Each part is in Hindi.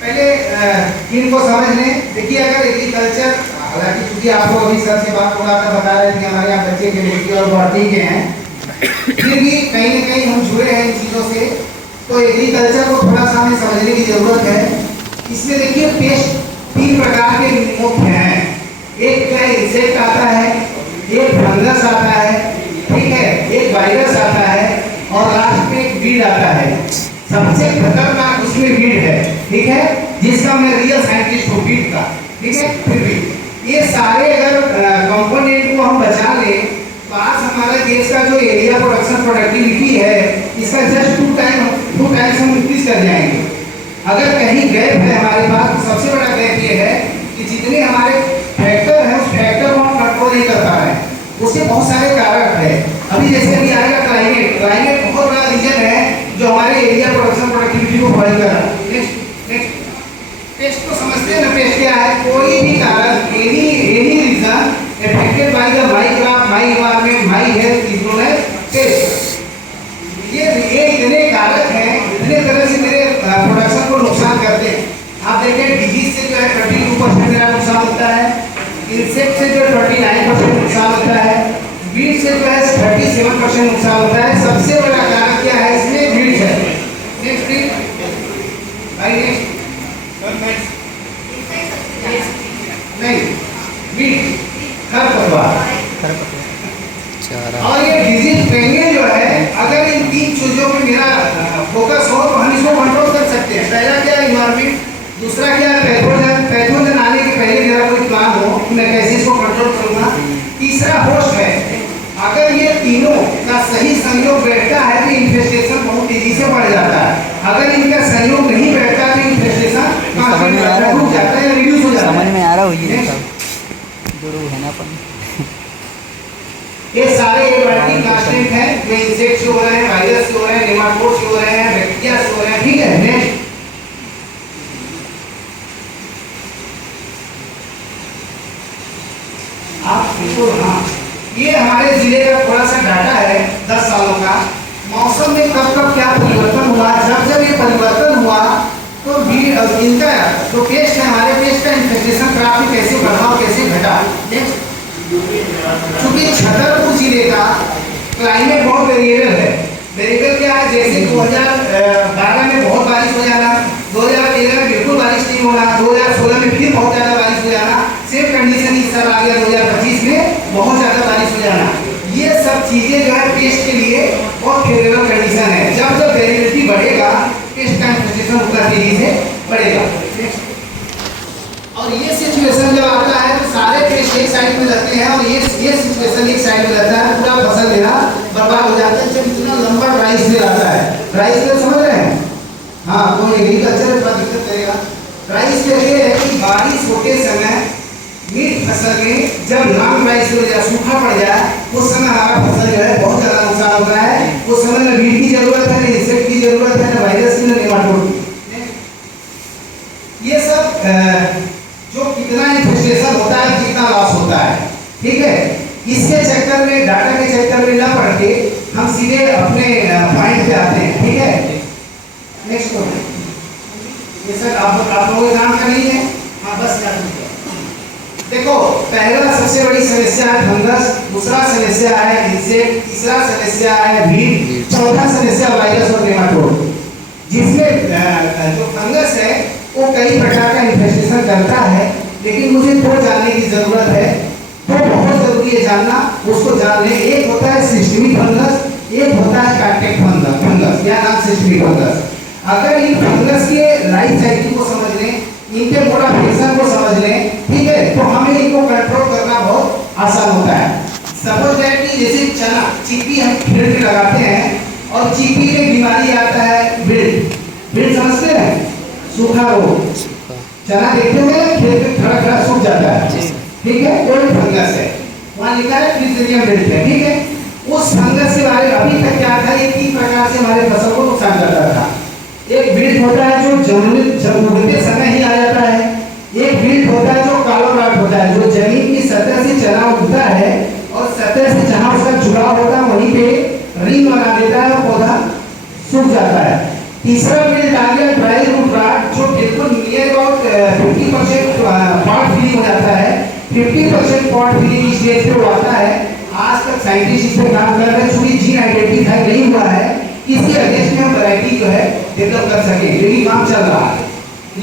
पहले इनको समझ लें। देखिए अगर एग्रीकल्चर, हालांकि चूंकि आप लोग अभी सर से बात थोड़ा सा बता रहे थे हमारे यहाँ बच्चे के बेटी और बढ़ती के हैं, फिर भी कहीं ना कहीं हम जुड़े हैं इन चीज़ों से, तो एग्रीकल्चर को थोड़ा सा हमें समझने की जरूरत है। इसमें देखिए पेस्ट 3 प्रकार के मुख्य हैं। एक क्या इंसेक्ट आता है, एक फंगस आता है, ठीक है, एक वायरस आता है और लास्ट में एक वीड आता है। सबसे खतरनाक उसमें वीड है, ठीक है, जिसका मैं रियल साइंटिस्ट हूँ वीड का, ठीक है। फिर भी ये सारे अगर कंपोनेंट को हम बचा लें तो आज हमारे देश का जो एरिया प्रोडक्शन प्रोडक्टिविटी है इसका जस्ट 2 टाइम्स हम इंक्रीज कर जाएंगे। अगर कहीं गैप है हमारे पास तो सबसे बड़ा गैप ये है कि जितने हमारे फैक्टर हैं उस फैक्टर को हम कंट्रोल नहीं कर पा रहे हैं। उसके बहुत सारे कारक है। अभी जैसे अभी आएगा क्लाइमेट बहुत बड़ा रीजन है जो हमारे एरिया प्रोडक्शन प्रोडक्टिविटी को फॉलो कर रहा है। नेक्स्ट पेस्ट को समझते हैं ना, पेस्ट क्या है? कोई भी कारक, any reason affected by the microbe, my environment, my health is known as pest. ये इतने कारक हैं, इतने तरह से मेरे प्रोडक्शन को नुकसान करते हैं। आप देखें डिजीज से जो है 22% मेरा नुकसान होता है, इंसेक्ट से जो 29% नुकसान होता है, वीड से जो है 37% नुकसान होता है। सबसे बड़ा कारक क्या है इसमें? वीड है। नेक्स्ट भाई नेक्स्ट नहीं, वीड खरपतवार। और ये डिजीज ट्रेनिंग जो है, अगर इन 3 चीजों पे मेरा फोकस हो तो हम इसको कंट्रोल कर सकते हैं। पहला क्या है? एनवायरनमेंट। दूसरा क्या है? पैथोजन आने के पहले मेरा कोई प्लान हो कि मैं कैसे इसको कंट्रोल करूंगा। तीसरा होस्ट है। अगर ये तीनों का सही संयोग बैठता है तो इन्फेस्टेशन बहुत तेजी से बढ़ जाता है। अगर इनका संयोग नहीं बैठता तो इन्फेस्टेशन रुक जाता है, रिड्यूस हो जाता है। समझ में आ रहा हो ये जो है ना अपन ये सारे एबायोटिक कांस्टेंट हैं जो इंसेक्ट से हो रहे हैं, वायरस से हो रहे हैं, नेमाटोड से हो रहे हैं, बैक्टीरिया से हो रहे हैं, ठीक है। नेक्स्ट आप देखो, हाँ ये हमारे जिले का थोड़ा सा डाटा है 10 सालों का। मौसम में कब कब क्या परिवर्तन हुआ, जब ये परिवर्तन हुआ तो भी इनका जो पेस्ट है, हमारे पेस्ट का इन्फेक्शन ट्रैफिक कैसे बढ़ा और कैसे घटा। नेक्स्ट क्योंकि छतरपुर जिले का क्लाइमेट बहुत वेरिएबल है। वेरिएबल क्या है? जैसे 2012 में बहुत बारिश हो जाना, 2013 में बिल्कुल बारिश नहीं होना, 2016 में फिर बहुत ज़्यादा बारिश हो जाना, सेम कंडीशन इस साल आ गया 2025 में बहुत ज़्यादा बारिश हो जाना। ये सब चीज़ें जो है पेस्ट के लिए बहुत फेवरेबल कंडीशन है। जब जब वेरिएबिलिटी बढ़ेगा पेस्ट का इन्फेक्शन उतना तेजी से बढ़ेगा। और ये सिचुएशन जब आता है तो सारे पेस्ट एक साइड में लगते हैं और ये सिचुएशन एक साइड में लगता है, पूरा फसल मेरा बर्बाद हो जाता है। जब इतना लंबा ड्राई स्पेल आता है, ड्राई स्पेल समझ रहे हैं? हाँ, तो एग्रीकल्चर में थोड़ा दिक्कत करेगा। ड्राई स्पेल ये है कि बारिश होते समय मीट फसल में जब लॉन्ग ड्राई स्पेल हो जाए, सूखा पड़ जाए, उस समय हमारा फसल जो है बहुत ज़्यादा नुकसान होता है। उस समय न वीड की जरूरत है, न इंसेक्ट की जरूरत है, न वायरस की, न नेमाटोड की। ये सब जो कितना इन्फेस्टेशन होता है, कितना लॉस होता है, ठीक है। इसके चक्कर में, डाटा के चक्कर में ना पड़ के हम सीधे अपने पॉइंट पे आते हैं, ठीक है। Next question. ये सर आप लोगों का काम कर रही है? हाँ बस देखो, पहला सबसे बड़ी समस्या है फंगस, दूसरा समस्या है इंसेक्ट, तीसरा समस्या है वीड, चौथा समस्या वायरस और नेमाटोड। जिसमें जो फंगस है वो कई प्रकार का इन्फेस्टेशन करता है, लेकिन मुझे दो जानने की जरूरत है, तो बहुत जरूरी है जानना। उसको जान ले। एक होता है सिस्टमिक फंगस, एक होता है कॉन्टैक्ट फंगस। क्या नाम? Systemic fungus. अगर इन फंगस के लाइफ साइकिल को समझ लें, इनके मोड ऑफ एक्शन को समझ लें, ठीक है, तो हमें इनको कंट्रोल करना बहुत आसान होता है। सपोज दैट कि जैसे चना, चीपी हम फील्ड में लगाते हैं और चीपी में बीमारी आता है विल्ट समझते हैं? सूखा रोग। चना देखते हुए खेत में खड़ा खड़ा सूख जाता है, ठीक है, कोई फंगस है, वहाँ लिखा है फ्यूजेरियम विल्ट है, ठीक है। उस फंगस के बारे में अभी तक क्या था? ये 3 प्रकार से हमारे फसल को नुकसान करता था। एक विल्ट होता है जो उगते समय ही आ जाता है, एक विल्ट होता है जो कालो राट होता है, जो जमीन की सतह से चना उगता है और सतह से जहाँ उसका जुड़ाव होता है वहीं पे रिंग बना देता है और पौधा सूख जाता है। तीसरा मिल्ट आ गया ड्राई रूट रॉट, जो बिल्कुल नियर अबाउट 50% पॉट फिलिंग हो जाता है। 50% पॉट फिलिंग स्टेज पे वो आता है। आज तक साइंटिस्ट इस पे काम कर रहे हैं, चूंकि जीन आइडेंटिफाई नहीं हुआ है, इसके अगेंस्ट में हम वैरायटी जो है डेवलप कर सके, लेकिन काम चल रहा है।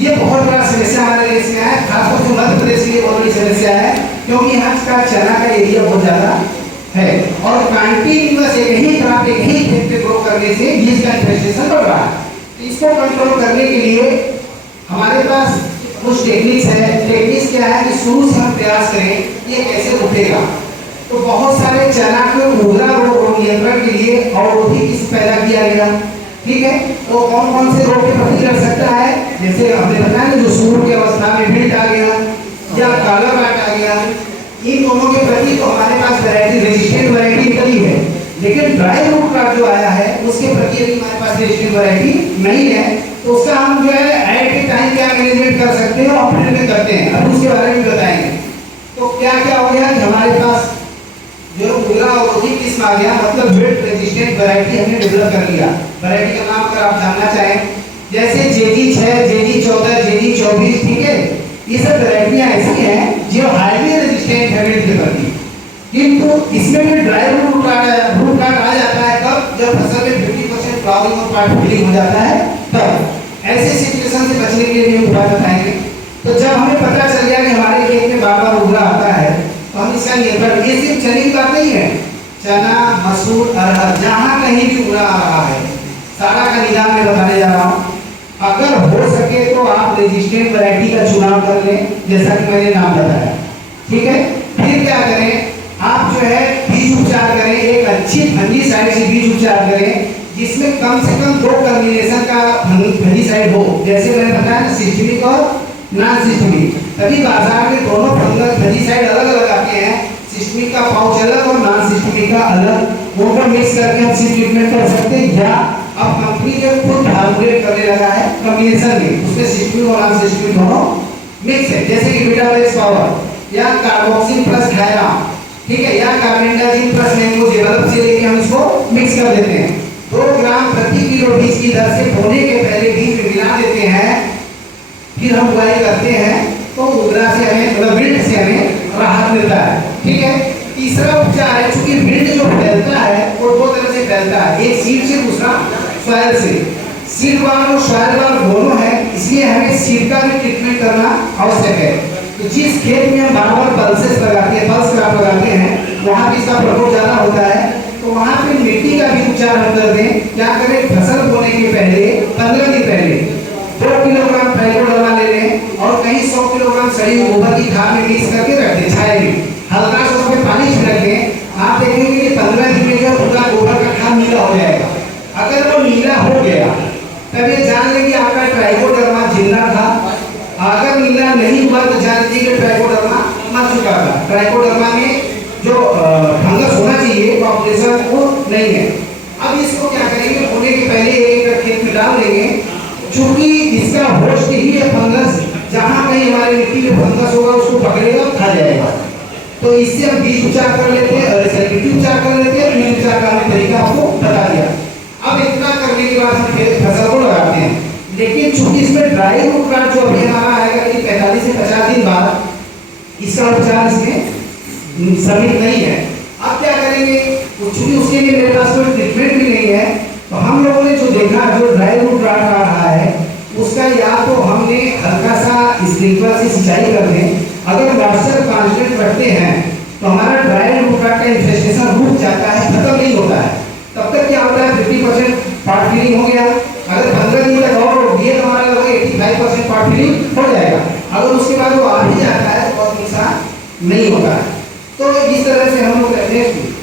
ये बहुत बड़ा समस्या हमारे देश में है, खासतौर से मध्य प्रदेश के लिए बहुत बड़ी समस्या है, क्योंकि यहाँ का चना का एरिया बहुत ज्यादा है और कंटिन्यूअस एक ही क्रॉप एक ही खेत पे ग्रो करने से बीज का इन्फेस्टेशन बढ़ रहा है। इसको कंट्रोल करने के लिए हमारे पास कुछ टेक्निक्स है। टेक्निक्स क्या है कि शुरू से हम प्रयास करें ये कैसे उठेगा। तो बहुत सारे चना के उगला रोग नियंत्रण के लिए अवरोधी किस पैदा किया गया, ठीक है। तो कौन कौन से रोग के प्रति लड़ सकता है, जैसे हमने बताया ना, जो शुरू की अवस्था में विल्ट आ गया या काला रॉट आ गया, इन दोनों के प्रति तो हमारे पास वैरायटी रेजिस्टेंट वैरायटी निकली है, लेकिन ड्राई रूट रॉट जो आया है उसके प्रति यदि हमारे पास रेजिस्टेंट वैरायटी नहीं है, तो उसका हम जो है एट ए टाइम क्या मैनेजमेंट कर सकते हैं और ऑपरेट करते हैं, अब उसके बारे में बताएंगे। तो क्या क्या हो गया कि हमारे पास जो उगला अवरोधी किस्म आ गया, मतलब विल्ट रेजिस्टेंट वैरायटी हमने डेवलप कर लिया। वैरायटी का नाम अगर आप जानना चाहें, जैसे जेजी 6, जेजी 14, जेजी 24, ठीक है, ये सब वैरायटियां ऐसी हैं जो हाईली रेजिस्टेंट है विल्ट के प्रति, किंतु इसमें भी ड्राई रूट रॉट आ जाता है कब, जब फसल में 50% फ्लावरिंग और पार्ट फिलिंग हो जाता है, तब ऐसे सिचुएशन से बचने के लिए उपाय बताएंगे। तो जब हमें पता चल गया कि हमारे खेत में बार बार उगला आता है, तो हम इसका नियंत्रण, ये सिर्फ चने की बात नहीं है, चना, मसूर, अरहर, जहाँ कहीं भी उगला आ रहा है सारा का निदान में बताने जा रहा हूँ। अगर हो सके तो आप रेजिस्टेंट वैरायटी का चुनाव कर लें, जैसा कि मैंने नाम बताया, ठीक है। फिर क्या करें, आप जो है बीज उपचार करें, एक अच्छी फंगीसाइड से बीज उपचार करें जिसमें कम से कम 2 कॉम्बिनेशन का फंगीसाइड हो, जैसे मैंने बताया ना, सिस्टमिक और नॉन सिस्टमिक। तभी बाजार में दोनों फंगीसाइड अलग अलग आते हैं, सिस्टमिक का पाउच अलग और नॉन सिस्टमिक का अलग, उनको मिक्स करके हम सीड ट्रीटमेंट कर सकते हैं। या अब कंपनी जो खुद फार्मुलेट करने लगा है कॉम्बिनेशन में, उसमें सिस्टमिक और नॉन सिस्टमिक दोनों मिक्स है, जैसे कि बीटावेलेक्स पावर या कार्बोक्सिल प्लस थायराम, ठीक है, या कार्बेंडाजिम प्लस मैंगोजेब से लेके हम इसको मिक्स कर देते हैं। 2 ग्राम प्रति किलो बीज की दर से बोने के पहले बीज में मिला देते हैं, फिर हम बुआई करते हैं, तो उगला से हमें, मतलब विल्ट से हमें राहत मिलता है, ठीक है। तीसरा उपचार है, चूंकि विल्ट जो फैलता है वो 2 तरह से फैलता है, एक सीड से, दूसरा सॉइल से। सीड वाल और सॉइल वाल दोनों है, इसलिए हमें सीड का भी ट्रीटमेंट करना आवश्यक है। तो जिस खेत में हम बार-बार पल्सेस लगाते हैं, पल्स क्रॉप लगाते हैं, वहाँ पे इसका प्रकोप ज्यादा होता है, तो वहाँ पे मिट्टी का भी उपचार हम कर दें। क्या करें, फसल बोने के पहले 15 दिन पहले 2 किलोग्राम ट्राइकोडर्मा ले लें और कहीं 100 किलोग्राम सड़ी हुई गोबर की खाद में मिक्स करके रख दें छाया में, हल्का सा उसमें पानी छिड़क दें। आप देखेंगे कि 15 दिन में जो पूरा गोबर का खाद नीला हो जाएगा। अगर वो नीला हो गया तब ये जान लें कि आपका ट्राइकोडर्मा जिंदा था, अगर नीला नहीं हुआ तो जान लीजिए कि ट्राइकोडर्मा मर चुका था। ट्राइकोडर्मा में जो फंगस होना चाहिए पॉपुलेशन वो नहीं है। अब इसको क्या करेंगे, बोने के पहले एक खेत में डाल देंगे, चूंकि इसका होस्ट ही है फंगस, जहाँ कहीं हमारे मिट्टी में फंगस होगा उसको पकड़ेगा और खा जाएगा। तो इससे हम बीज उपचार कर लेते हैं और मिट्टी उपचार कर लेते हैं। बीज उपचार का तरीका आपको बता दिया। अब इतना करने के बाद हम फसल को लगाते हैं, लेकिन चूंकि इसमें ड्राई रूट रॉट जो अभी हमारा आएगा कि 45 से 50 दिन बाद इसका उपचार इसमें समित नहीं है। अब क्या करेंगे, चूंकि उसके लिए मेरे पास कोई ट्रीटमेंट भी नहीं है, तो हम लोगों ने जो देखा, जो ड्राई रूट रॉट आ रहा है उसका या तो हमने हल्का सा स्प्रिंकलर से सिंचाई कर दें, अगर मॉइस्चर कांस्टेंट रखते हैं तो हमारा ड्राई रूट रॉट का इन्फेस्टेशन रुक जाता है, खत्म नहीं होता है। तब तक क्या होता है, 50% पार्ट फिलिंग हो गया। अगर 15 दिन तक और दिए तो हमारा लगभग 85% पार्ट फिलिंग हो जाएगा। अगर उसके बाद वो आ भी जाता है तो बहुत नुकसान नहीं होता है। तो इस तरह से हम लोग कहते हैं,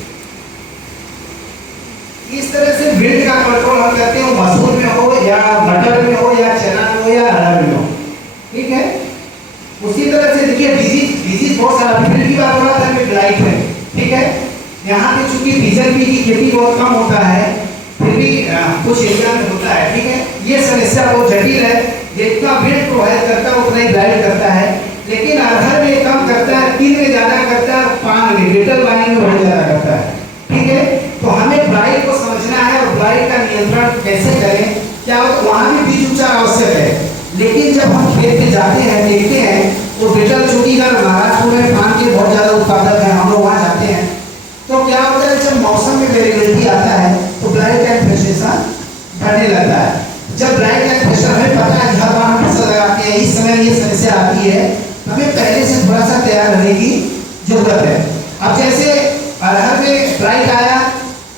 इस तरह से विल्ट का कंट्रोल हम करते हैं, मसूर में हो या मटर में हो या चना में हो या अरहर में हो, ठीक है। उसी तरह से देखिए डिजीज बहुत सारा, विल्ट की बात हो रहा था, ग्लाइट है, ठीक है। यहाँ पे चूंकि बीजन की खेती बहुत कम होता है, फिर भी कुछ एरिया में होता है, ठीक है। ये समस्या बहुत जटिल है, जितना विल्ट प्रोवाइड करता है उतना ही ग्लाइट करता है, लेकिन अरहर में कम करता है, तिल में ज्यादा करता है, पान में, लिटिल वाइन में बहुत ज्यादा करता है, ठीक है। तो हमें ब्लाइट को समझना है और ब्लाइट का नियंत्रण कैसे करें, क्या होता है वहाँ भी बीज उपचार आवश्यक है। लेकिन जब हम खेत में जाते हैं देखते हैं वो बेटल चूंकि अगर महाराष्ट्र में पान के बहुत ज़्यादा उत्पादक हैं, हम लोग वहाँ जाते हैं तो क्या होता है जब मौसम में वेरिएबिलिटी आता है तो ब्लाइट एंड इन्फेस्टेशन बढ़ने लगता है। जब ब्लाइट एंड इन्फेस्टेशन हमें पता है हर बार हम फसल लगाते हैं इस समय ये समस्या आती है, हमें पहले से थोड़ा सा तैयार रहने की जरूरत है। अब जैसे अरहर में ब्लाइट आया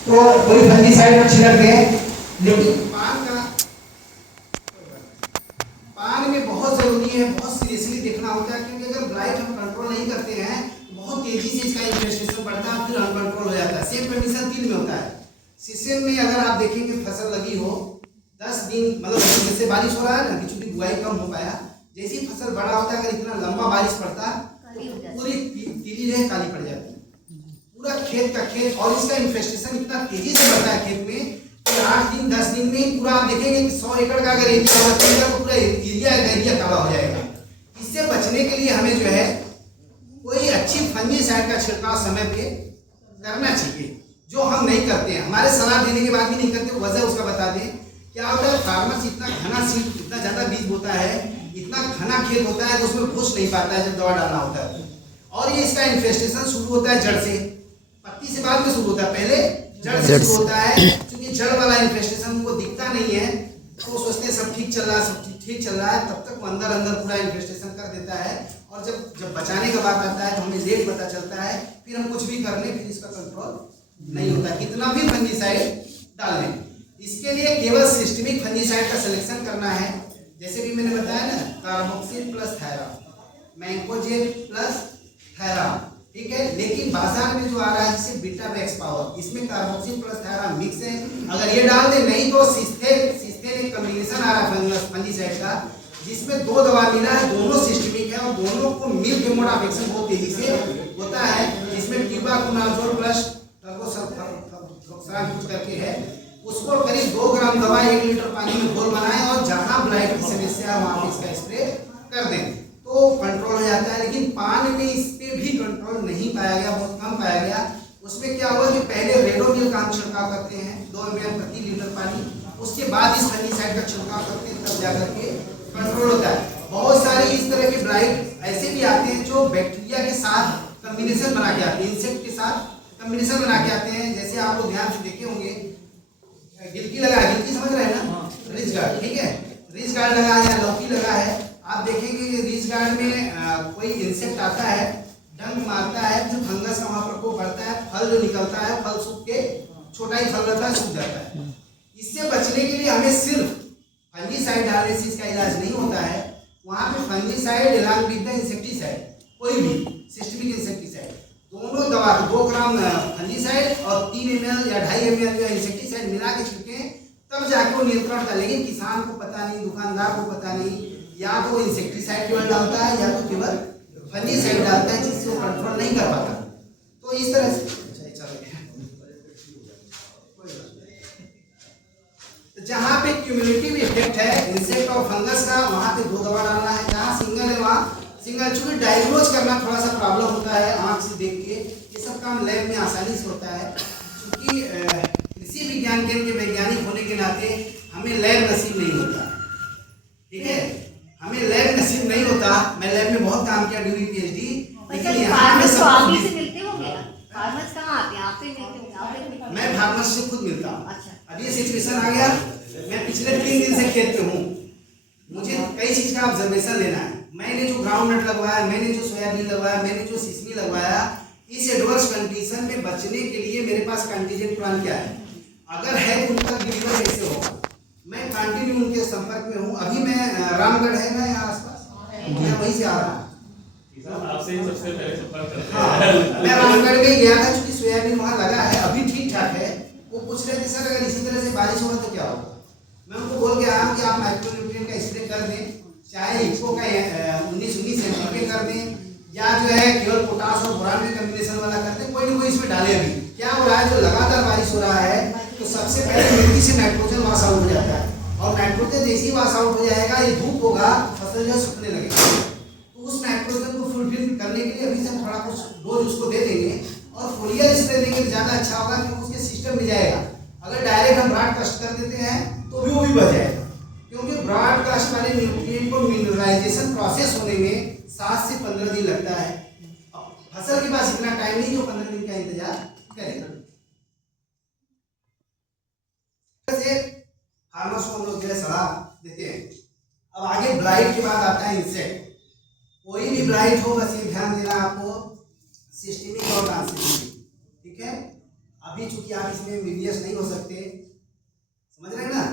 तो कोई फंजीसाइड में छिड़क दें, लेकिन पान में बहुत जरूरी है, बहुत सीरियसली देखना होता है, क्योंकि अगर ब्लाइट हम कंट्रोल नहीं करते हैं बहुत तेजी से इसका इन्फेस्टेशन बढ़ता है, फिर अनकंट्रोल हो जाता है। सेम कंडीशन तिल में होता है। सीजन में अगर आप देखेंगे फसल लगी हो 10 दिन, मतलब जैसे बारिश हो रहा है ना कि चूंकि बुआई कम हो पाया, जैसी फसल बड़ा होता है अगर इतना लंबा बारिश पड़ता तो पूरी तिली जो है काली पड़ जाती है, पूरा खेत का खेत। और इसका इन्फेस्टेशन इतना तेजी से बढ़ता है खेत में 8 दिन 10 दिन में पूरा आप देखेंगे कि 100 एकड़ का अगर एरिया होगा तो पूरा एरिया काला हो जाएगा। इससे बचने के लिए हमें जो है कोई अच्छी फंजीसाइड का छिड़काव समय पे करना चाहिए, जो हम नहीं करते हैं। हमारे सलाह देने के बाद भी नहीं करते, वजह उसका बता दें। क्या होता है फार्मर्स इतना घना सीड, इतना ज़्यादा बीज बोता है, इतना घना खेत होता है तो उसमें घुस नहीं पाता है जब दवा डालना होता है। और ये इसका इन्फेस्टेशन शुरू होता है जड़ से, पत्ती से बाद में शुरू होता है, पहले जड़ से शुरू होता है। क्योंकि जड़ वाला इन्फेस्टेशन उनको दिखता नहीं है तो वो सोचते हैं सब ठीक चल रहा है, सब ठीक चल रहा है, तब तक वो अंदर अंदर पूरा इन्फेस्टेशन कर देता है। और जब बचाने का बात आता है तो हमें लेट पता चलता है, फिर हम कुछ भी कर लें फिर इसका कंट्रोल नहीं होता, कितना भी फंजीसाइड डाल लें। इसके लिए केवल सिस्टमिक फंजीसाइड का सिलेक्शन करना है, जैसे कि मैंने बताया ना, carboxyl plus thiram, mancozeb plus thiram, ठीक है। लेकिन बाजार में जो आ रहा है जिसे बीटा मैक्स पावर, इसमें कार्बोक्सिल प्लस थायराम मिक्स है, अगर ये डाल दे, नहीं तो सिस्थेन एक कॉम्बिनेशन आ रहा है फंजीसाइड का, जिसमें 2 दवा मिला है, दोनों सिस्टमिक है और दोनों को मिल के मोड ऑफ एक्शन बहुत तेजी से होता है। जिसमें टिबाकुनाजोल प्लस टर्बोसल्फान कुछ करके है, उसको करीब 2 ग्राम दवा 1 लीटर पानी में घोल बनाएं और जहां ब्लाइट की समस्या है वहां पे इसका स्प्रे कर दें तो कंट्रोल हो जाता है। लेकिन पान में इस पे भी कंट्रोल नहीं पाया गया, बहुत कम पाया गया। उसमें क्या हुआ कि पहले रेडोमिल का हम छिड़काव करते हैं 2 ml प्रति लीटर पानी, उसके बाद इस फंजीसाइड का छिड़काव करते हैं, तब जाकर के कंट्रोल होता है। बहुत सारे इस तरह के ब्लाइट ऐसे भी आते हैं जो बैक्टीरिया के साथ कॉम्बिनेशन बना के आते हैं, इंसेक्ट के साथ कॉम्बिनेशन बना के आते हैं। जैसे आप लोग ध्यान से देखे होंगे, गिलकी लगा है, गिलकी समझ रहे हैं ना, रिच गार्ड, ठीक है, रिच गार्ड लगा है या लौकी लगा है, आप देखेंगे कि रिच गार्ड में कोई इंसेक्ट आता है, डंक मारता है, जो फंगस का वहाँ प्रकोप बढ़ता है, फल जो निकलता है, फल सूख के छोटा ही फल रहता है, सूख जाता है। इससे बचने के लिए हमें सिर्फ फंजीसाइड डालने से इसका इलाज नहीं होता है, वहाँ पे fungicide along with the insecticide, कोई भी सिस्टमिक इंसेक्टिसाइड, दोनों दवा 2 ग्राम फंजीसाइड और 3 ml या 2.5 ml जो इंसेक्टिसाइड मिला के छिड़कें, तब जाके वो नियंत्रण होता है। लेकिन किसान को पता नहीं, दुकानदार को पता नहीं, या तो इंसेक्टिसाइड केवल डालता है या तो केवल फंजीसाइड डालता है, जिससे वो कंट्रोल नहीं कर पाता। तो इस तरह से जहाँ पे क्यूमुलेटिव इफेक्ट है इंसेक्ट और फंगस का, वहाँ पे 2 दवा डालना है। जहाँ सिंगल है वहाँ सिंगल। चूंकि डायग्नोज करना थोड़ा सा प्रॉब्लम होता है आँख से देख के, ये सब काम लैब में आसानी से होता है। क्योंकि कृषि विज्ञान केंद्र के वैज्ञानिक होने के नाते हमें लैब नसीब नहीं होता, ठीक है, हमें लैब नसीब नहीं होता। मैं लैब में बहुत काम किया ड्यूरिंग PhD, लेकिन यहाँ में सब फार्मर्स कहाँ आते हैं? आपसे मिलते होंगे? मैं फार्मर्स से खुद मिलता हूँ। अच्छा। अब ये सिचुएशन आ गया, मैं पिछले 3 दिन से खेत पे हूँ, मुझे कई चीज़ का ऑब्जर्वेशन लेना है। मैंने जो ग्राउंड नट लगवाया, मैंने जो सोयाबीन लगवाया, मैंने जो सिसमी लगवाया, इस एडवर्स कंडीशन में बचने के लिए मेरे पास कंटीजेंट प्लान क्या है, अगर है तो उनका डिलीवर कैसे होगा। मैं कंटिन्यू उनके संपर्क में हूँ। अभी मैं रामगढ़ है, मैं यहाँ आसपास, मैं वहीं से आ रहा हूँ। आपसे ही सबसे पहले संपर्क करते हैं। हाँ, मैं रामगढ़ में गया था, चूंकि सोयाबीन वहाँ लगा है, अभी ठीक ठाक है। वो पूछ रहे थे सर अगर इसी तरह से बारिश होगा तो क्या होगा। मैं उनको बोल के आया कि आप माइक्रोन्यूट्रिएंट का स्प्रे कर दें, चाहे इको का 19-19 एमपीके कर दें, या जो है केवल पोटास और बोरान के कॉम्बिनेशन वाला कर दें, कोई ना कोई इसमें डाले। अभी क्या हो रहा है, जो लगातार बारिश हो रहा है तो सबसे पहले मिट्टी से नाइट्रोजन वॉश आउट हो जाता है, और नाइट्रोजन जैसे ही वॉश आउट हो जाएगा, ये धूप होगा, फसल जो सूखने लगेगी। तो उस नाइट्रोजन को फुलफिल करने के लिए अभी से थोड़ा कुछ डोज उसको दे देंगे, और फोलियर स्प्रे देंगे तो ज़्यादा अच्छा होगा, क्योंकि उसके सिस्टम में जाएगा। अगर डायरेक्ट हम ब्राड कस्ट कर देते हैं तो भी वो भी बच जाएगा। ब्रॉडकास्ट वाले न्यूट्रिएंट को मिनरलाइजेशन प्रोसेस होने में 7 से 15 दिन लगता है। फसल के पास इतना टाइम नहीं जो 15 दिन का इंतजार करेगा। फार्मर्स को हम लोग जो सलाह देते हैं। अब आगे ब्लाइट के बाद आता है इंसेक्ट। कोई भी ब्लाइट हो बस ये ध्यान देना आपको, सिस्टमिक और नॉन सिस्टमिक, ठीक है। अभी चूंकि आप इसमें एमबीबीएस नहीं हो सकते, समझ रहे हैं ना,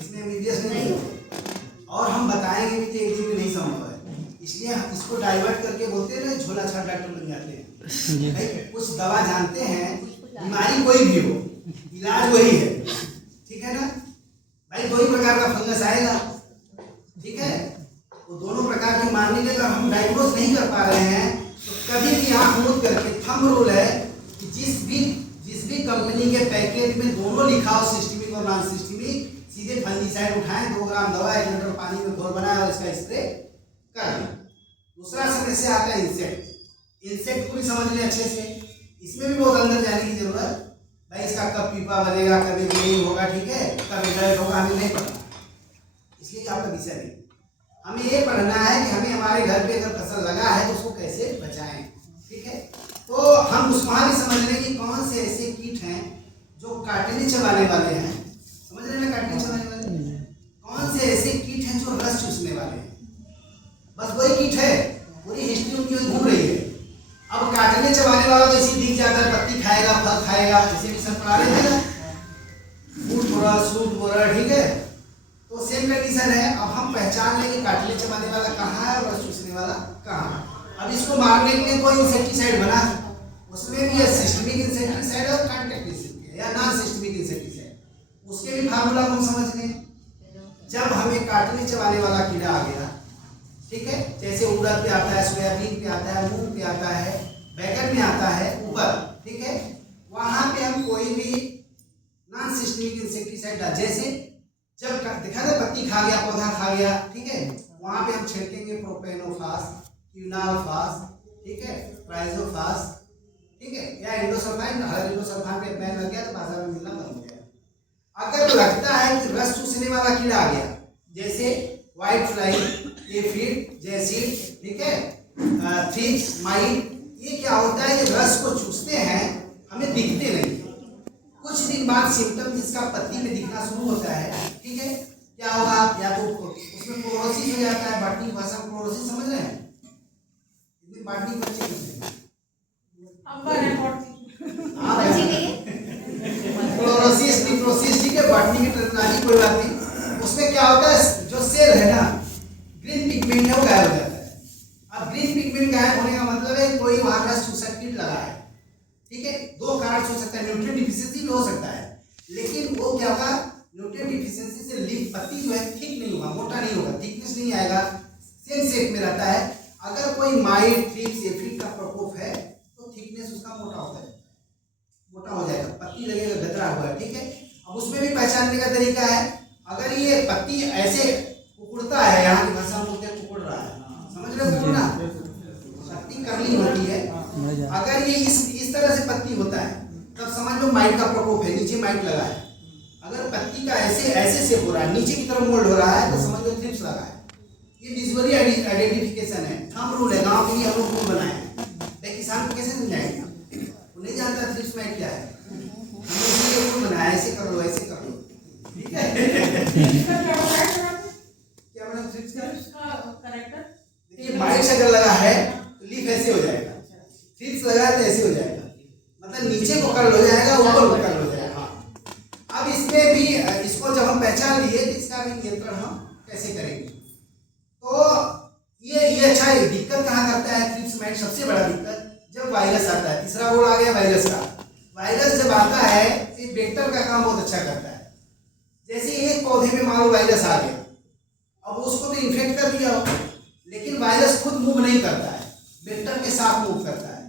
इसमें एमबीबीएस नहीं हो सकते और हम बताएंगे भी तो एक दिन में नहीं समझ पाए, इसलिए हम इसको डाइवर्ट करके बोलते हैं ना, झोला छाप डॉक्टर बन जाते हैं भाई। कुछ दवा जानते हैं, बीमारी कोई भी हो इलाज वही है, ठीक है ना भाई। दो ही प्रकार का फंगस आएगा, ठीक है, वो दोनों प्रकार के मानने के अगर हम डायग्नोज नहीं कर पा रहे हैं तो कभी भी आंख मूंद करके थंब रूल है कि जिस भी कंपनी के पैकेट में दोनों लिखा हो सिस्टमिक और नॉन सिस्टमिक, सीधे फंजीसाइड उठाएं, 2 ग्राम दवा 1 लीटर पानी में घोल बनाए और इसका स्प्रे कर दें। दूसरा समस्या आता है इंसेक्ट। इंसेक्ट को भी समझ लें अच्छे से, इसमें भी बहुत अंदर जाने की जरूरत भाई। इसका कब पीपा बनेगा, कब ग्रेनिंग होगा, ठीक है, कब एडल्ट होगा, हमें नहीं पता, इसलिए आपका विषय नहीं। हमें ये पढ़ना है कि हमें हमारे घर पे अगर फसल लगा है तो उसको कैसे बचाएं, ठीक है। तो हम उस वहाँ भी समझ लें कि कौन से ऐसे कीट हैं जो काटने चबाने वाले हैं, समझ रहे हैं, काटने चबाने वाले कौन से ऐसे कीट हैं जो रस चूसने वाले हैं। बस वही कीट है, पूरी हिस्ट्री उनकी घूम रही है। अब काटने चबाने वाला तो इसी दिख जाता है, पत्ती खाएगा, फल खाएगा, जैसे भी सब पढ़ा रहे थे ना, फूट बोरा, सूट बोरा, ठीक है। तो सेम कंडीशन है। अब हम पहचान लेंगे काटने चबाने वाला कहाँ है और रस चूसने वाला कहाँ है। अब इसको मारने के लिए कोई इंसेक्टिसाइड बना, उसमें भी है सिस्टमिक इंसेक्टिसाइड और कॉन्टैक्ट इंसेक्टिसाइड या नॉन सिस्टमिक इंसेक्टिसाइड, उसके भी फार्मूला हम समझ लें। जब हमें काटने चबाने वाला कीड़ा आ गया, ठीक है, जैसे उड़द पे आता है, सोयाबीन पे आता है, मूंग पे आता है, बैगन में आता है ऊपर, ठीक है, वहां पे हम कोई भी नॉन सिस्टमिक इंसेक्टिसाइड डाल, जैसे जब देखा ना पत्ती खा गया, पौधा खा गया, ठीक है, वहां पे हम छिड़केंगे प्रोपेनोफास, क्यूनालफास, ठीक है, ट्राइजोफास, ठीक है, या इंडोसल्फान। हर इंडोसल्फान पे बैन लग गया तो बाजार में मिलना बंद हो गया। अगर लगता है कि रस चूसने वाला कीड़ा आ गया, जैसे व्हाइट फ्लाई, एफिड, जैसिड, ठीक है, थ्रिप्स, माइट, ये क्या होता है, ये रस को चूसते हैं, हमें दिखते नहीं, कुछ दिन बाद सिम्टम इसका पत्ती में दिखना शुरू होता है, ठीक है। क्या होगा, या तो उसमें क्लोरोसिस हो जाता है, बॉटनी भाषा में क्लोरोसिस, समझ रहे हैं, इतनी बॉटनी बच्चे क्लोरोसिस, निक्रोसिस, ठीक है, बॉटनी की टर्मिनोलॉजी कोई बात नहीं। उसमें क्या होता है, जो सेल है ना, ग्रीन पिगमेंट है, वो गायब हो जाता है। अब ग्रीन पिगमेंट गायब होने का मतलब है कोई वहां रस चूसक कीट लगा है, ठीक है। 2 कारण हो सकता है, न्यूट्रिएंट डिफिशियंसी भी हो सकता है, लेकिन वो क्या होगा, न्यूट्रिएंट डिफिशियंसी से लीफ पत्ती जो है ठीक नहीं होगा, मोटा नहीं होगा, थिकनेस नहीं आएगा, सेम शेप में रहता है। अगर कोई माइट, थ्रिप्स, एफिड का प्रकोप है तो थिकनेस उसका मोटा होता है, मोटा हो जाएगा, पत्ती लगेगा गदरा हुआ है, ठीक है। अब उसमें भी पहचानने का तरीका है, अगर ये पत्ती ऐसे कुकुड़ता है, यहाँ की भाषा में बोलते हैं कुकुड़ रहा है, समझ रहे हो, कुकुड़ना, पत्ती करली होती है, अगर ये इस तरह से पत्ती होता है तब समझ लो माइट का प्रकोप है, नीचे माइट लगा है। अगर पत्ती का ऐसे शेप हो रहा है, नीचे की तरफ मोल्ड हो रहा है, तो समझ लो थ्रिप्स लगा है। ये विजुअली आइडेंटिफिकेशन है, थंब रूल है, गांव के लिए हम लोग रूल बनाए हैं। किसान को कैसे समझाएंगे, वो नहीं जानता थ्रिप्स माइट क्या है, हम लोग ये रूल बनाया, ऐसे कर लो, ऐसे कर लो, ठीक है। क्या मतलब थ्रिप्स का करेक्टर, देखिए माइट अगर लगा है तो लीफ ऐसे हो जाएगा, थ्रिप्स लगा है तो ऐसे हो जाएगा, मतलब नीचे को कर्ल हो जाएगा, ऊपर को कर्ल हो जाएगा। अब इसमें भी इसको जब हम पहचान लिए तो इसका भी नियंत्रण हम कैसे करेंगे, तो ये अच्छा है। दिक्कत कहाँ करता है थ्रिप्स माइट, सबसे बड़ा दिक्कत जब वायरस आता है। तीसरा बोर्ड आ गया वायरस का। वायरस जब आता है तो वेक्टर का काम बहुत अच्छा करता है। जैसे एक पौधे में मान लो वायरस आ गया, अब उसको तो इन्फेक्ट कर दिया हो, लेकिन वायरस खुद मूव नहीं करता है, वेक्टर के साथ मूव करता है।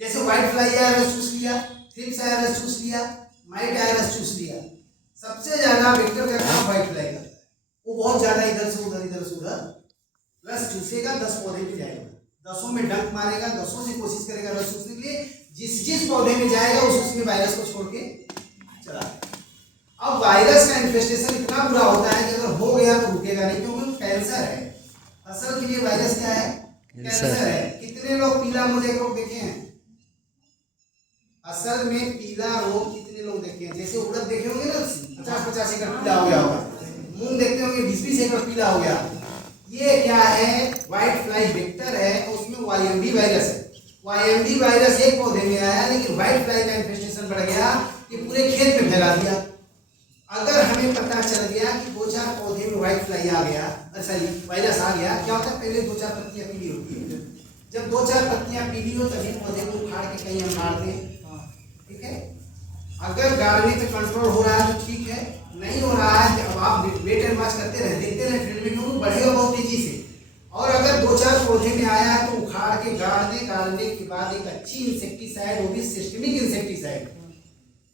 जैसे व्हाइट फ्लाई आया, रस चूस लिया, थ्रिप्स आया, रस चूस लिया, माइट आया, रस चूस लिया। सबसे ज्यादा वेक्टर का काम व्हाइट फ्लाई करता है, वो बहुत ज्यादा इधर से उधर रस चूसेगा, 10 पौधे में जाएगा, 10 में डंक मारेगा, 10 से कोशिश करेगा रस चूसने के लिए। जिस पौधे में जाएगा उसमें वायरस को छोड़ के चला। अब वायरस का इन्फेस्टेशन इतना बुरा होता है कि अगर हो गया तो रुके कैंसर है। कितने लोग पीला मुंह देख रोग देखे हैं? असल में पीला रोग कितने लोग देखे हैं? जैसे उड़द देखे होंगे ना 50-50 एकड़ पीला हो गया होगा, मूंग देखते होंगे 20-20 एकड़ पीला हो गया। ये क्या है? व्हाइट फ्लाई वेक्टर है और उसमें वाईएमडी वायरस है। वाईएमडी वायरस एक पौधे में आया लेकिन व्हाइट फ्लाई का इन्फेस्टेशन बढ़ गया कि पूरे खेत में फैला दिया। अगर हमें पता चल गया कि 2-4 पौधे में व्हाइट फ्लाई आ गया, सॉरी वायरस आ गया, क्या होता है? पहले 2-4 पत्तियां पीली होती है। जब 2-4 पत्तियां पीली हो तभी पौधे को उखाड़ के कहीं हम गाड़ दें, ठीक है? अगर गाड़ने पे कंट्रोल हो रहा है तो ठीक है, नहीं हो रहा है जब आप वेट एंड वॉच करते रहे, देखते रहे फील्ड में, क्योंकि बढ़ेगा बहुत तेजी से। और अगर 2-4 पौधे में आया है तो उखाड़ के गाड़ दें। गाड़ने के बाद एक अच्छी इंसेक्टिसाइड, वो भी सिस्टमिक इंसेक्टिसाइड,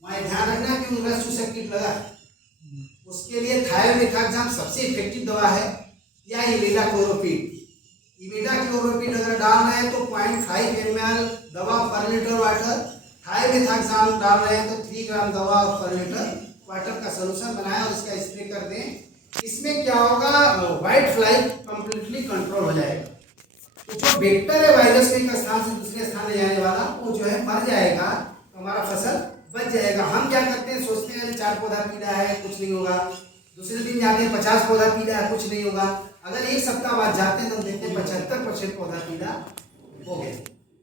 वहाँ ध्यान रखना कि उन रस चूसक कीट लगा है, उसके लिए थायोमेथाक्साम सबसे इफेक्टिव दवा है, या इमिडाक्लोरोपिड। इमिडाक्लोरोपिड अगर डाल रहे हैं तो 0.5 ml दवा पर लीटर वाटर, थायोमेथाक्साम डाल रहे हैं तो 3 ग्राम दवा पर लीटर वाटर का सोल्यूशन बनाएं और इसका स्प्रे कर दें। इसमें क्या होगा? व्हाइट फ्लाई कंप्लीटली कंट्रोल हो जाएगा। तो जो वेक्टर है वायरस में एक स्थान से दूसरे स्थान ले जाने वाला, वो जो है मर जाएगा, तो हमारा फसल बच जाएगा। हम क्या करते हैं? सोचते हैं 4 पौधा पीला है कुछ नहीं होगा, दूसरे दिन जाते हैं 50 पौधा पीला है कुछ नहीं होगा। अगर एक सप्ताह बाद जाते हैं तो देखते हैं 75% पौधा पीला हो गया।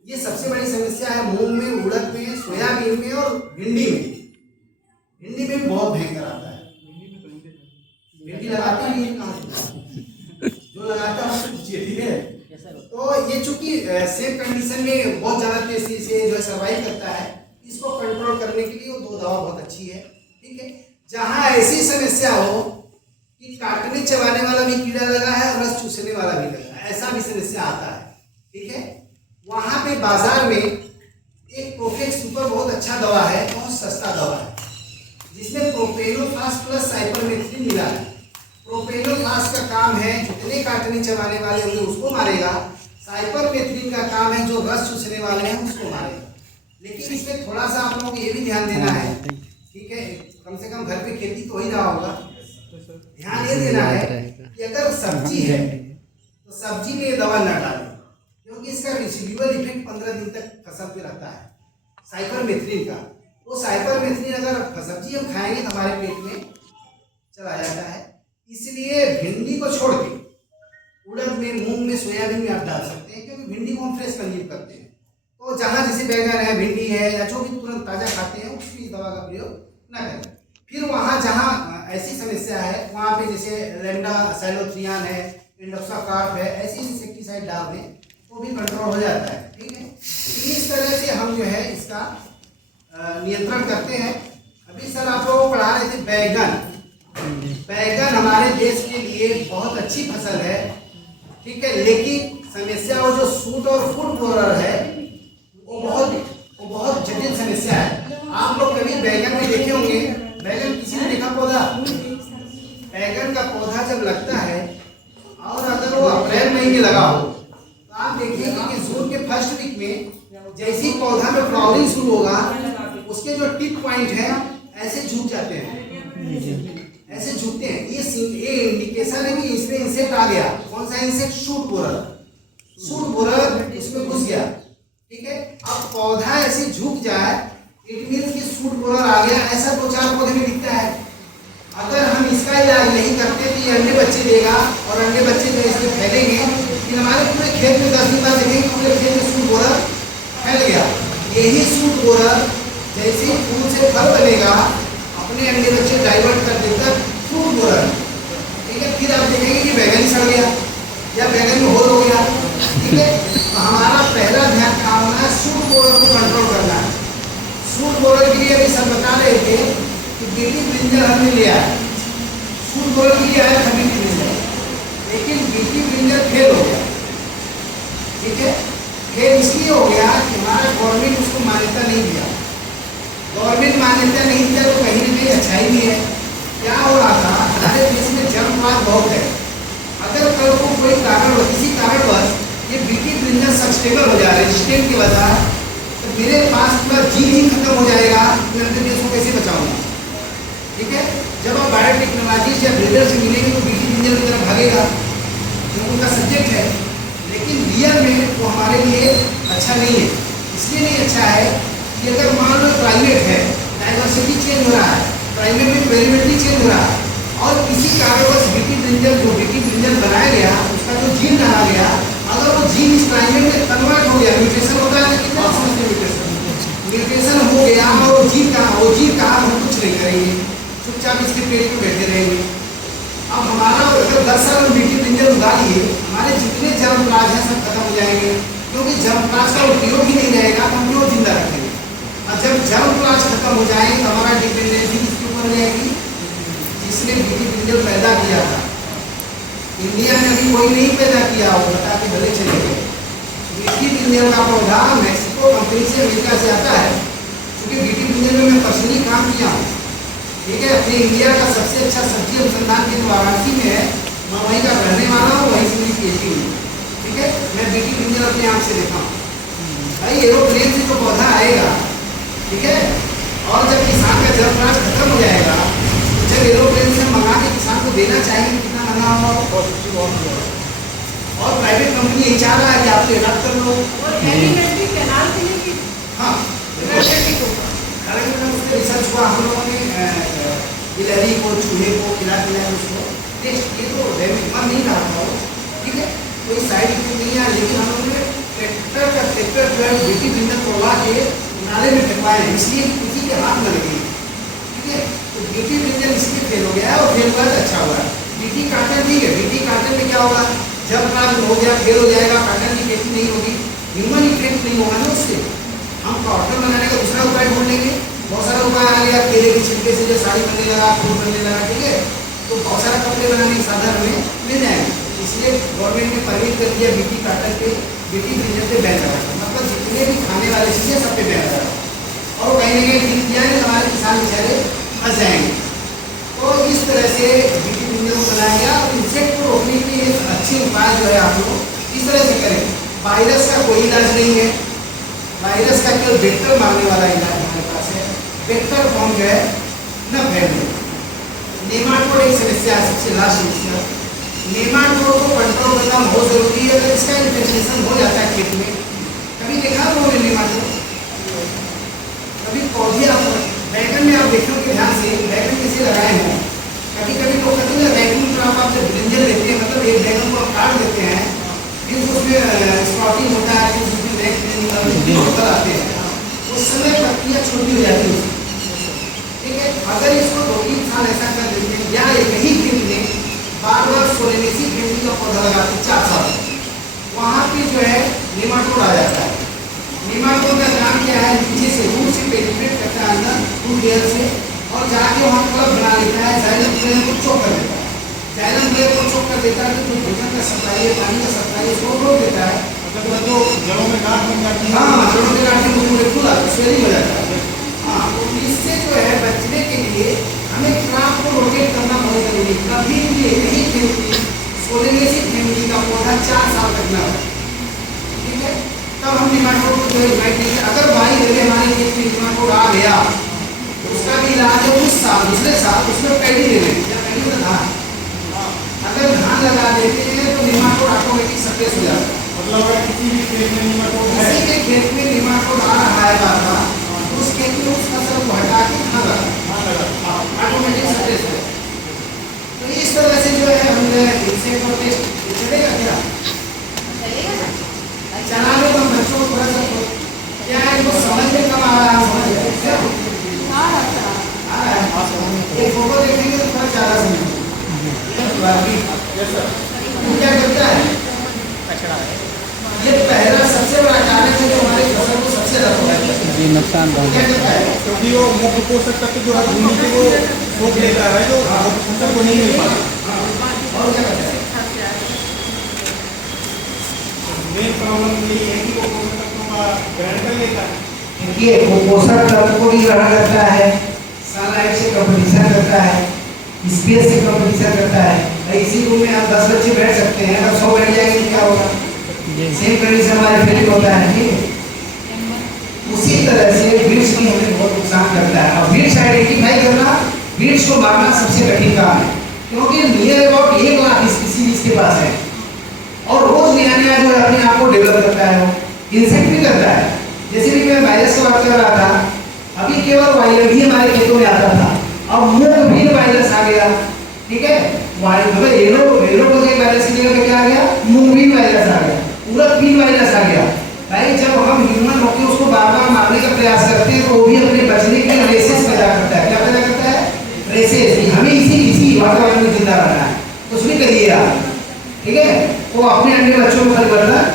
ये सबसे बड़ी समस्या है मूंग में, उड़द में, सोयाबीन में और भिंडी में। भिंडी में बहुत भयंकर आता है। भिंडी लगाते हैं जो लगाता है, तो ये चूंकि सेम कंडीशन में बहुत ज्यादा तेजी से जो है सर्वाइव करता है, इसको कंट्रोल करने के लिए वो 2 दवा बहुत अच्छी है, ठीक है? जहां ऐसी समस्या हो कि काटने चबाने वाला भी कीड़ा लगा है और रस चूसने वाला भी लगा है, ऐसा भी समस्या आता है, ठीक है? वहां पे बाजार में एक प्रोफेक्स सुपर बहुत अच्छा दवा है, बहुत सस्ता दवा है, जिसमें प्रोपेनोफास प्लस साइपरमेथ्रिन मिला है। प्रोपेनोफास का काम है जितने काटने चबाने वाले होंगे उसको मारेगा, साइपरमेथ्रिन का काम है जो रस चूसने वाले हैं उसको मारेगा। लेकिन इसमें थोड़ा सा आप लोगों को ये भी ध्यान देना है, ठीक है? कम से कम घर पे खेती तो हो ही रहा होगा, ध्यान ये देना है कि अगर सब्जी है तो सब्जी में ये दवा न डालें, क्योंकि इसका रेसिडुअल इफेक्ट 15 दिन तक फसल पे रहता है साइपरमेथ्रिन का। वो साइपरमेथ्रिन अगर सब्जी हम खाएंगे तो हमारे पेट में चला जाता है। इसलिए भिंडी को छोड़ के उड़द में, मूंग में, सोयाबीन में आप डाल सकते हैं, क्योंकि भिंडी को हम फ्रेश कंज्यूम करते हैं। तो जहाँ जैसे बैगन है, भिंडी है, या जो भी तुरंत ताज़ा खाते हैं उसकी दवा का प्रयोग न करें। फिर वहाँ जहाँ ऐसी समस्या है वहाँ पे जैसे लैंडा साइलोथ्रियान है, इंडोक्साकार्प है, ऐसी इंसेक्टिसाइड डाल दें तो भी कंट्रोल हो जाता है, ठीक है? इस तरह से हम जो है इसका नियंत्रण करते हैं। अभी सर आप लोगों को पढ़ा रहे थे बैगन। बैगन हमारे देश के लिए बहुत अच्छी फसल है, ठीक है? लेकिन समस्या वो जो सूट और फूट बोरर है वो बहुत जटिल समस्या है। आप लोग कभी बैगन में देखे होंगे, बैगन किसी ने देखा पौधा? बैगन का पौधा जब लगता है और अगर वो अप्रैल महीने लगा हो तो आप देखिएगा कि जून के फर्स्ट वीक में जैसे ही पौधा में फ्लावरिंग शुरू होगा, उसके जो टिप पॉइंट है ऐसे झुक जाते हैं, ऐसे झुकते हैं। ये इंडिकेशन है कि इसमें इंसेक्ट आ गया। कौन सा insect? Shoot borer. Shoot borer इसमें घुस गया, ठीक है? अब पौधा ऐसे झुक जाए, इट मीन्स कि शूट बोरर आ गया। ऐसा 2-4 पौधे में दिखता है। अगर हम इसका इलाज नहीं करते तो ये अंडे बच्चे देगा और अंडे बच्चे जो इसमें फैलेंगे, फिर हमारे पूरे खेत में 10 दिन बाद देखेंगे पूरे खेत में शूट बोरर फैल गया। यही शूट बोरर जैसे ही फूल से फल बनेगा अपने अंडे बच्चे डाइवर्ट कर देता फ्रूट बोरर, ठीक है? फिर आप देखेंगे कि बैगन ही सड़ गया या बैगन में होल हो गया, ठीक है? तो हमारा पहला ध्यान काम होना है शूट बोरर को कंट्रोल करना है। शूट बोरर के लिए अभी सब बता रहे थे कि बीटी ब्रिंजल हमने लिया है, शूट बोरर के लिए आया था बीटी ब्रिंजल, लेकिन बीटी ब्रिंजल फेल हो गया, ठीक है? फेल इसलिए हो गया कि हमारा गवर्नमेंट उसको मान्यता नहीं दिया। गवर्नमेंट मान्यता नहीं दिया तो कहीं ना कहीं अच्छाई भी है। क्या हो रहा था, हमारे देश में जन्मपात बहुत है। अगर कल को कोई कारण, किसी कारणवश ये बीटी ब्रिंजल सस्टेबल हो जाए रेजिस्टेंट की वजह, तो मेरे पास पूरा जीन ही खत्म हो जाएगा, मैं अपने देश को कैसे बचाऊंगा, ठीक है? जब आप बायोटेक्नोलॉजी या ब्रीडर से मिलेंगे तो बीटी ब्रिंजल की तरफ भागेगा, जो उनका सब्जेक्ट है। लेकिन रियल में हमारे लिए अच्छा नहीं है। इसलिए नहीं अच्छा है कि अगर मान लो क्लाइमेट है, डाइवर्सिटी चेंज हो रहा है, क्लाइमेट में वेरिएबिलिटी चेंज हो रहा है, और किसी कारणवश बीटी ब्रिंजल जो बीटी ब्रिंजल बनाया गया उसका जो जीन डाला गया, अगर वो जीन इस क्लाइमेट में कन्वर्ट हो गया, म्यूटेशन होता है लेकिन म्यूटेशन हो गया और वो जीन कहाँ हम कुछ नहीं करेंगे, चुपचाप इसके पेड़ पे बैठे रहेंगे। अब हमारा अगर 10 साल में बीटी ब्रिंजल उगा लिए, हमारे जितने जर्मप्लाज हैं सब खत्म हो जाएंगे, क्योंकि जर्मप्लाज का उपयोग ही नहीं रहेगा तो हम क्यों जिंदा रखेंगे। और जब जर्मप्लाज खत्म हो जाएंगे तो हमारा डिपेंडेंसी किसके ऊपर हो जाएगी, जिसने बीटी ब्रिंजल पैदा किया था। इंडिया में अभी कोई नहीं पैदा किया हो, बता के भले चले गए। बीटी ब्रिंजल का पौधा मैक्सिको कंपनी से अमेरिका से आता है, क्योंकि बीटी ब्रिंजल में मैं पर्सनली काम किया हूँ। ठीक है, अपने इंडिया का सबसे अच्छा सब्जी अनुसंधान केंद्र वाराणसी में है, मैं वहीं का रहने वाला हूँ, वहीं से मेरी पीएचडी हुई। ठीक है, मैं बीटी ब्रिंजल अपने आँख से देखा हूँ। भाई एरोप्लेन से जो पौधा आएगा, ठीक है, और जब किसान का जर्मप्लाज खत्म हो जाएगा, जब एरोप्लेन से मंगा के किसान को देना चाहिए, कितना महंगा होगा। और प्राइवेट कंपनी यही चाह रहा है कि आप अडाप्ट कर लो। हाँ, हालांकि उसके रिसर्च हुआ, हम लोगों ने गिलहरी को, चूहे को खिला उसको टेस्ट किए तो मन नहीं रहा था वो। ठीक है, कोई साइड इफेक्ट नहीं आया, लेकिन हम लोगों ने ट्रैक्टर जो है बीटी ब्रिंजल तोड़वा के नाले में फेंकवाए, इसलिए किसी के हाथ में लगी। ठीक है, तो बीटी ब्रिंजल इसलिए फेल हो गया है, और फेल हुआ तो अच्छा हुआ है। बीटी काटन ठीक है, बीटी काटन में क्या होगा, जब प्लांट हो गया फेल हो जाएगा, काटन की खेती नहीं होगी, ह्यूमन इफेक्ट नहीं होगा ना उससे। हम कॉटन बनाने का दूसरा उपाय ढूंढ लेंगे, बहुत सारा उपाय आ गया, केले के छिलके से जो साड़ी बनने लगा, फूल बनने लगा। ठीक है, तो बहुत सारा कपड़े बनाने के साधन हमें मिल जाएंगे, इसलिए गवर्नमेंट ने परमिट कर दिया बीटी काटन पे, बीटी ब्रिंजल पे बैन लगा, मतलब जितने भी खाने वाले चीज़ें सब पे बैन लगा, और वो कहीं ना कहीं गिर जाएंगे, हमारे किसान बेचारे फंस जाएंगे। तो इस तरह से बीटी ब्रिंजल को बनाया गया, और इंसेक्ट को रोकने के लिए अच्छे उपाय जो है आप लोग इस तरह से करें। वायरस का कोई इलाज नहीं है, वायरस का केवल वेक्टर मारने वाला इलाज हमारे पास है। वेक्टर फॉर्म जो है न फैलने, नेमाटोड एक समस्या है, सबसे लास्ट समस्या। नेमाटोड को कंट्रोल करना बहुत जरूरी है। अगर इसका इन्फेक्शन हो जाता है खेत में, कभी देखा उन्होंने नेमाटोड, कभी पौधे आप बैगन में आप देखोगे ध्यान से, बैगन कैसे लगाए हैं, कभी कभी लोग कहते हैं बैगन पर आप जब ब्रिंजल लेते हैं, मतलब एक बैगन को काट देते हैं, फिर उसमें स्प्रॉटिंग होता है, फिर उसमें निकल आते हैं, उस समय प्रक्रिया छोटी हो जाती है। ठीक है, अगर इसको 2-3 साल ऐसा कर देते हैं, या एक ही खेत में बार बार सोलेनेसी भिंडी का पौधा लगाते 4 साल, वहाँ पे जो है नेमाटोड आ जाता है। नेमाटोड का काम क्या है, नीचे से रूट से पेनिट्रेट करता है अंदर रूट लेयर से, और जाके वहाँ क्लब बना लेता है, जाइलम फ्लेम को चोक कर देता है। जाइलम फ्लेम को चोक कर देता है तो भोजन का सप्लाई है, पानी का सप्लाई है, इसको रोक देता है। मतलब जो जड़ों में गांठ बन जाती है, हाँ, जड़ों में गांठ खुला स्वेलिंग हो जाता है। हाँ, तो इससे जो है बचने के लिए हमें क्रॉप को रोटेट करना बहुत जरूरी है। कभी भी यही खेती सोलेनेसी भिंडी का पौधा 4 साल तक ना हो। ठीक है, तब हम नेमाटोड को जो है इन्वाइट नहीं, अगर भाई अगर हमारे खेत में नेमाटोड आ गया तो उसका भी इलाज है उस साल, दूसरे साल उसमें पैडी ले लें, या पैडी में धान, अगर धान लगा देते हैं तो नेमाटोड ऑटोमेटिक सप्रेस हो जाता है। मतलब अगर किसी भी खेत में नेमाटोड है, किसी के खेत में नेमाटोड आ रहा है बार-बार, उस खेत में उस फसल को हटा के धान लगा, ऑटोमेटिक सप्रेस हो। तो इस तरह से जो है हम इंसेक्ट और पेस्ट चलेगा क्या, चलेगा ना? चला लो, हम बच्चों को थोड़ा सा क्या है, इनको समझ में कम आ रहा है, समझ एक फोटो देखेंगे तो थोड़ा ज़्यादा समझ बाकी क्या करता है, ये पहला सबसे बड़ा कारण है जो हमारे फसल को सबसे ज़्यादा प्रभावित करता है। जी, नुकसान बहुत क्या करता है, क्योंकि वो मुख्य पोषक तत्व जो है भूमि के वो रोक लेता है, जो फसल को नहीं मिल पाता। और क्या करता है, मेन प्रॉब्लम ये है कि वो पोषक तत्वों का ग्रहण कर लेता है। देखिए वो पोषक तत्व को भी ग्रहण करता है, सनलाइट से कंपटीशन करता है, स्पेस से कंपटीशन करता है। इसी रूम में हम 10 बच्चे बैठ सकते हैं, अगर 100 बैठ जाएंगे तो क्या होगा, सेम कंडीशन हमारे फेलिंग होता है। ठीक है, उसी तरह से वृक्ष भी हमें बहुत नुकसान करता है। और वृक्ष आइडेंटिफाई करना, वृक्ष को मारना सबसे कठिन काम है, क्योंकि नियर अबाउट 1 लाख स्पीसीज इसके पास है, और रोज नया नया जो है अपने आप को डेवलप करता है। इंसेक्ट भी करता है। जैसे कि मैं वायरस की बात कर रहा था, अभी केवल वायरस ही हमारे खेतों में आता था, अब मूंग भी वायरस आ गया, ठीक है। मतलब येलो मोज़ेक वायरस की जगह पे क्या आ गया, मूंग भी वायरस आ गया, उड़द भी वायरस आ गया। भाई जब हम ह्यूमन होकर उसको बार बार मारने का प्रयास करते हैं तो वो भी अपने बचने के रेसेस पैदा करता है। क्या पैदा करता है? रेसेस। हमें इसी वातावरण में जिंदा रहना है, कुछ भी करिए आप, ठीक है। वो अपने अन्य बच्चों को परिवर्तन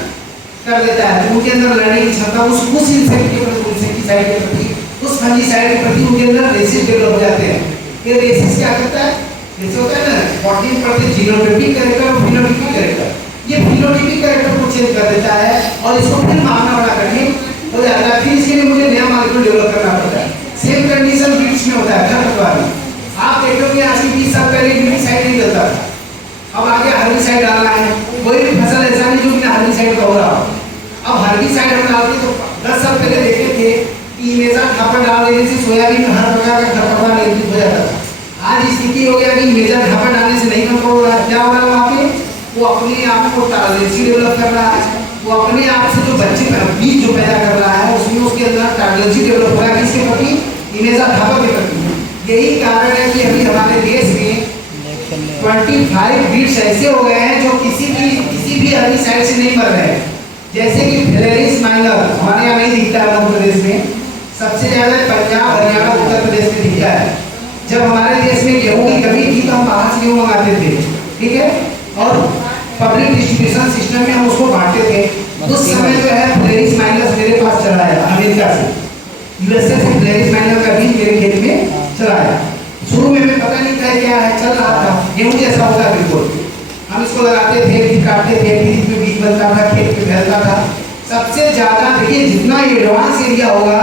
कर देता है, तो उनके अंदर लड़ने की क्षमता उस इंसेक्ट के प्रति, इंसेक्टिसाइड के प्रति, उस फंजीसाइड के प्रति उनके अंदर रेसेस डेवलप हो जाते हैं। ये रेसेस क्या करता है? जैसे होता है ना 14 पढ़ते जीनोटाइपिक कैरेक्टर और फिनोटाइपिक कैरेक्टर, ये फिनोटाइपिक कैरेक्टर को चेंज कर देता है और इसको फिर मारना बड़ा कठिन हो जाता है। फिर इसके लिए मुझे नया मॉलिक्यूल डेवलप करना पड़ता है। सेम कंडीशन बीट्स में होता है, खरपतवार में। आप देखोगे आज से 20 साल पहले वीडीसाइड नहीं चलता था, अब आगे हर्बिसाइड डालना है। कोई भी फसल ऐसा नहीं जो बिना हर्बिसाइड का हो रहा हो। अब हर्बिसाइड हम डालते तो 10 साल पहले देखे थे कि इमेजा खापर डाल देने से सोयाबीन में हर प्रकार का खरपतवार नियंत्रित हो जाता था। आज स्थिति हो गया कि इमेजा खापर डालने से नहीं कंट्रोल हो रहा है। क्या हो रहा है वहाँ पे? वो अपने आप को टारगेसी डेवलप कर रहा है, वो अपने आप से जो बच्चे बीज जो पैदा कर रहा है उसमें उसके अंदर टारगेसी डेवलप हो रहा है। किसके प्रति? इमेजा खापर के प्रति। यही कारण है कि अभी हमारे देश में 25 बीट्स ऐसे हो गए हैं जो किसी भी हर्बिसाइड से नहीं मर रहे हैं। जैसे कि फिलेरिस माइनर हमारे यहाँ नहीं दिखता है, मध्य प्रदेश में सबसे ज्यादा पंजाब, हरियाणा, उत्तर प्रदेश में दिखता है। जब हमारे देश में गेहूं की कमी थी तो हम बाहर से गेहूं मंगाते थे, ठीक है, और पब्लिक डिस्ट्रीब्यूशन सिस्टम में हम उसको बांटते थे। उस समय जो है फिलेरिस माइनर मेरे पास चला आया अमेरिका से, यूएसए से फिलेरिस माइनर का बीज मेरे खेत में चला आया। शुरू में हमें पता नहीं था क्या है, चल रहा था गेहूं जैसा होता है बिल्कुल। हम इसको लगाते थे, फिर काटते थे, फिर इसमें बीज बनता था, खेत पे फैलता था। सबसे ज्यादा देखिए जितना एडवांस एरिया होगा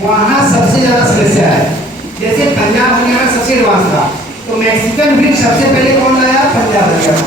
वहाँ सबसे ज्यादा समस्या है। जैसे पंजाब हरियाणा सबसे एडवांस था, तो मैक्सिकन बीज सबसे पहले कौन लाया? पंजाब हरियाणा।